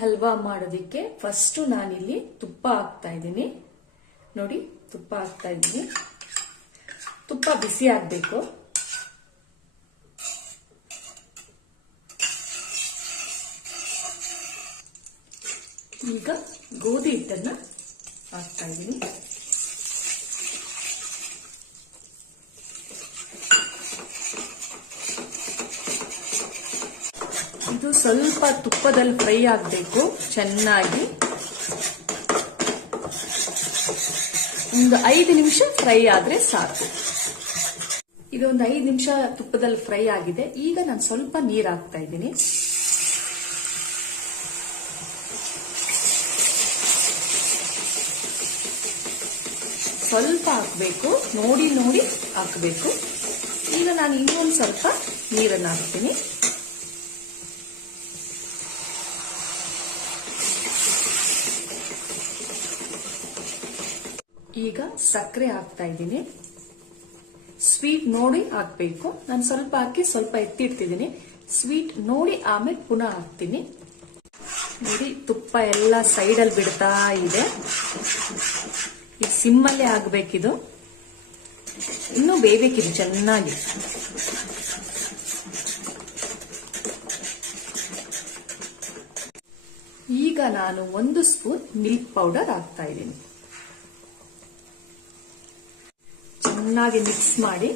ಹಲ್ವಾ ಮಾಡೋದಿಕ್ಕೆ ಫಸ್ಟ್ ನಾನಿಲ್ಲಿ ತುಪ್ಪ ಹಾಕ್ತಾ ಇದ್ದೀನಿ. ನೋಡಿ, ತುಪ್ಪ ಹಾಕ್ತಾ ಇದ್ದೀನಿ. ತುಪ್ಪ ಬಿಸಿ ಆಗ್ಬೇಕು. ಈಗ ಗೋಧಿ ಹಿಟ್ಟನ್ನ ಹಾಕ್ತಾ ಇದ್ದೀನಿ. ಇದು ಸ್ವಲ್ಪ ತುಪ್ಪದಲ್ಲಿ ಫ್ರೈ ಆಗಬೇಕು ಚೆನ್ನಾಗಿ. ಒಂದು 5 ನಿಮಿಷ ಫ್ರೈ ಆದ್ರೆ ಸಾಕು. ಇದೊಂದು 5 ನಿಮಿಷ ತುಪ್ಪದಲ್ಲಿ ಫ್ರೈ ಆಗಿದೆ. ಈಗ ನಾನು ಸ್ವಲ್ಪ ನೀರು ಹಾಕ್ತಾ ಇದ್ದೀನಿ. ಸ್ವಲ್ಪ ಹಾಕಬೇಕು, ನೋಡಿ ನೋಡಿ ಹಾಕಬೇಕು. ಈಗ ನಾನು ಇನ್ನೊಂದು ಸ್ವಲ್ಪ ನೀರನ್ನು ಹಾಕ್ತೀನಿ. ಈಗ ಸಕ್ಕರೆ ಹಾಕ್ತಾ ಇದ್ದೀನಿ. ಸ್ವೀಟ್ ನೋಡಿ ಹಾಕ್ಬೇಕು. ನಾನು ಸ್ವಲ್ಪ ಹಾಕಿ ಸ್ವಲ್ಪ ಎತ್ತಿಡ್ತಿದ್ದೀನಿ. ಸ್ವೀಟ್ ನೋಡಿ ಆಮೇಲೆ ಪುನಃ ಹಾಕ್ತೀನಿ. ನೋಡಿ, ತುಪ್ಪ ಎಲ್ಲ ಸೈಡಲ್ಲಿ ಬಿಡ್ತಾ ಇದೆ. ಇದು ಸಿಮ್ಮಲ್ಲೇ ಆಗ್ಬೇಕಿದು. ಇನ್ನೂ ಬೇಯಬೇಕಿದು ಚೆನ್ನಾಗಿ. ಈಗ ನಾನು 1 ಸ್ಪೂನ್ ಮಿಲ್ಕ್ ಪೌಡರ್ ಹಾಕ್ತಾ ಇದ್ದೀನಿ. ಚೆನ್ನಾಗಿ ಮಿಕ್ಸ್ ಮಾಡಿ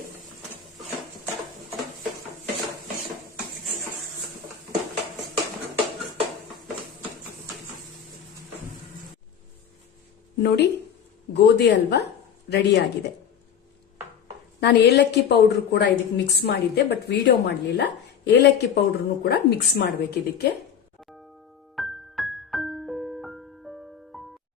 ನೋಡಿ, ಗೋಧಿ ಹಲ್ವಾ ರೆಡಿ ಆಗಿದೆ. ನಾನು ಏಲಕ್ಕಿ ಪೌಡರ್ ಕೂಡ ಇದಕ್ಕೆ ಮಿಕ್ಸ್ ಮಾಡಿದ್ದೆ, ಬಟ್ ವಿಡಿಯೋ ಮಾಡಲಿಲ್ಲ. ಏಲಕ್ಕಿ ಪೌಡರ್ನು ಕೂಡ ಮಿಕ್ಸ್ ಮಾಡಬೇಕು ಇದಕ್ಕೆ.